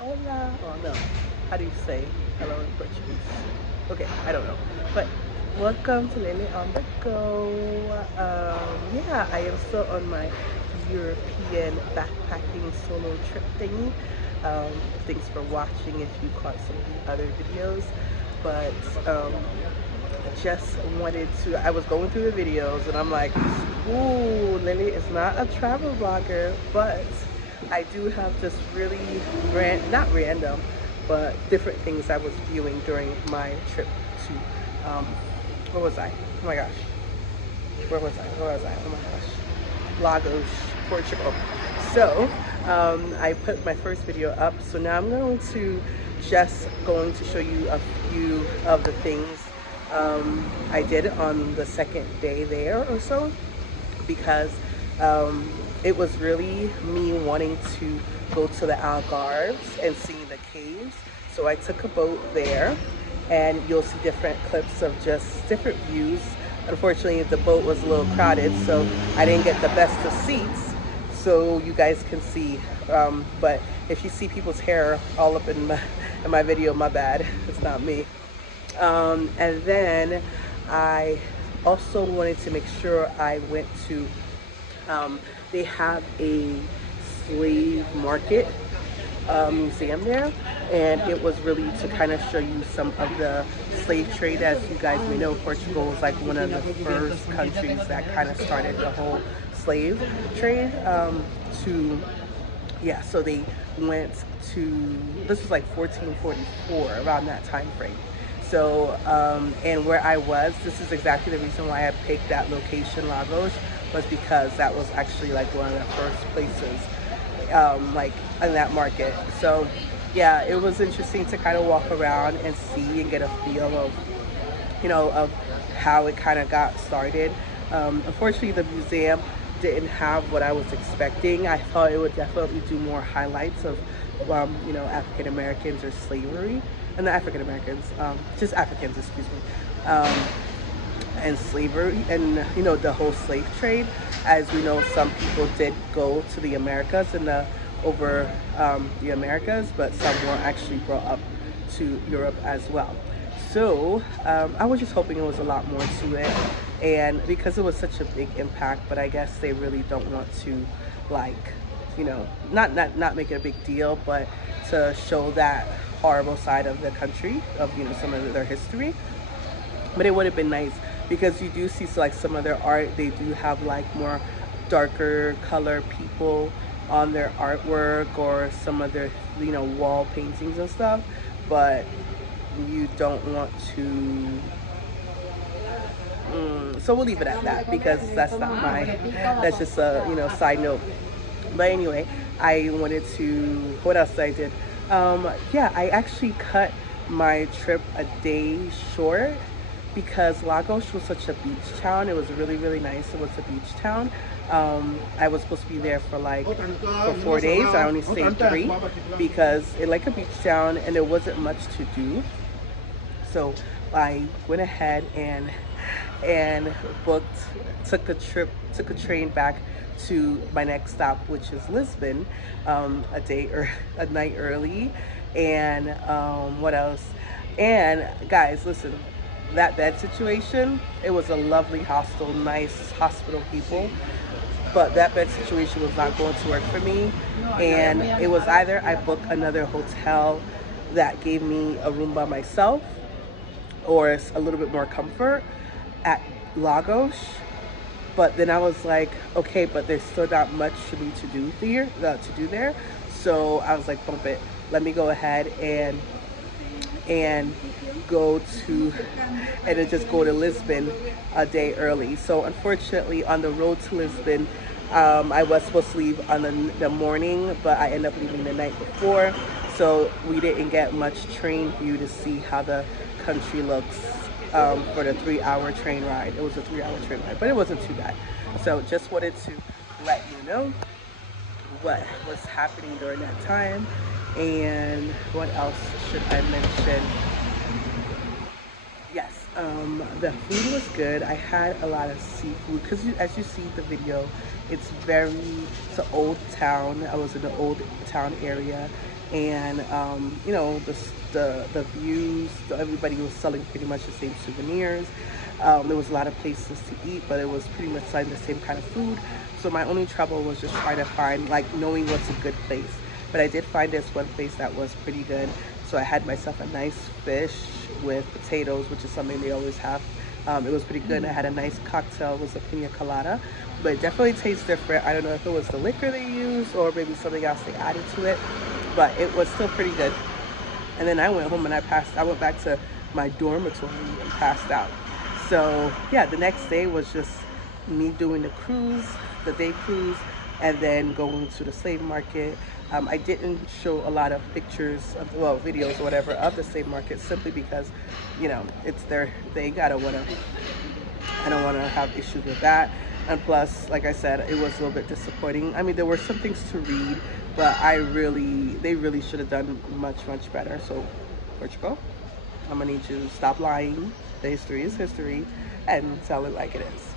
Hola. Oh no. How do you say hello in Portuguese? Okay, I don't know. But welcome to Lele on the Go. Yeah, I am still on my European backpacking solo trip thingy. Thanks for watching if you caught some of the other videos. But just wanted to, I was going through the videos and I'm like, ooh, Lily is not a travel vlogger, but I do have just really not random, but different things I was viewing during my trip to, where was I? Oh my gosh. Where was I? Where was I? Oh my gosh. Lagos, Portugal. So I put my first video up. So now I'm going to show you a few of the things I did on the second day there or so, because it was really me wanting to go to the Algarves and see the caves. So I took a boat there, and you'll see different clips of just different views. Unfortunately, the boat was a little crowded, so I didn't get the best of seats so you guys can see. But if you see people's hair all up in my video, my bad. It's not me. And then I also wanted to make sure I went to, they have a slave market museum there, and it was really to kind of show you some of the slave trade. As you guys may know, Portugal was like one of the first countries that kind of started the whole slave trade. To Yeah, so they went to, this was like 1444, around that time frame. So and where I was, this is exactly the reason why I picked that location, Lagos, was because that was actually like one of the first places like in that market. So yeah, it was interesting to kind of walk around and see and get a feel of, of how it kind of got started. Unfortunately, the museum didn't have what I was expecting. I thought it would definitely do more highlights of, African Americans or slavery, and the African Americans, just Africans, excuse me, and slavery, and the whole slave trade. As we know, some people did go to the Americas and over the Americas, but some were actually brought up to Europe as well. So I was just hoping it was a lot more to it, and because it was such a big impact, but I guess they really don't want to, like, not make it a big deal, but to show that horrible side of the country, of some of their history. But it would have been nice, because you do see, so like some of their art, they do have like more darker color people on their artwork, or some of their wall paintings and stuff. But you don't want to, so we'll leave it at that, because that's not my, that's just a side note. But anyway, I wanted to, what else I did? Yeah, I actually cut my trip a day short, because Lagos was such a beach town. It was really, really nice. It was a beach town. I was supposed to be there for like for 4 days. I only stayed 3, because it like a beach town and there wasn't much to do. So I went ahead and booked, took a train back to my next stop, which is Lisbon, a night early. And what else? And guys, listen, that bed situation, it was a lovely hostel, nice hospital people, but that bed situation was not going to work for me. And it was either I book another hotel that gave me a room by myself, or a little bit more comfort at Lagos. But then I was like, okay, but there's still not much for me to do there. So I was like, bump it. Let me go ahead and go to and then just go to Lisbon a day early. So unfortunately, on the road to Lisbon, I was supposed to leave on the morning, but I ended up leaving the night before. So we didn't get much train view to see how the country looks for the 3-hour train ride. It was a 3-hour train ride, but it wasn't too bad. So just wanted to let you know what was happening during that time. And what else should I mention? Yes, the food was good. I had a lot of seafood, because as you see the video, it's an old town. I was in the old town area, and you know, the views. Everybody was selling pretty much the same souvenirs. There was a lot of places to eat, but it was pretty much like the same kind of food. So my only trouble was just trying to find, like, knowing what's a good place. But I did find this one place that was pretty good. So I had myself a nice fish with potatoes, which is something they always have. It was pretty good. I had a nice cocktail. It was a pina colada, but it definitely tastes different. I don't know if it was the liquor they used or maybe something else they added to it, but it was still pretty good. And then I went home and I went back to my dormitory and passed out. So yeah, the next day was just me doing the cruise, the day cruise, and then going to the slave market. I didn't show a lot of pictures of, well, videos or whatever of the slave market, simply because, you know, it's their thing. I don't want to have issues with that. And plus, like I said, it was a little bit disappointing. I mean, there were some things to read, but they really should have done much better. So, Portugal, I'm gonna need you to stop lying. The history is history, and tell it like it is.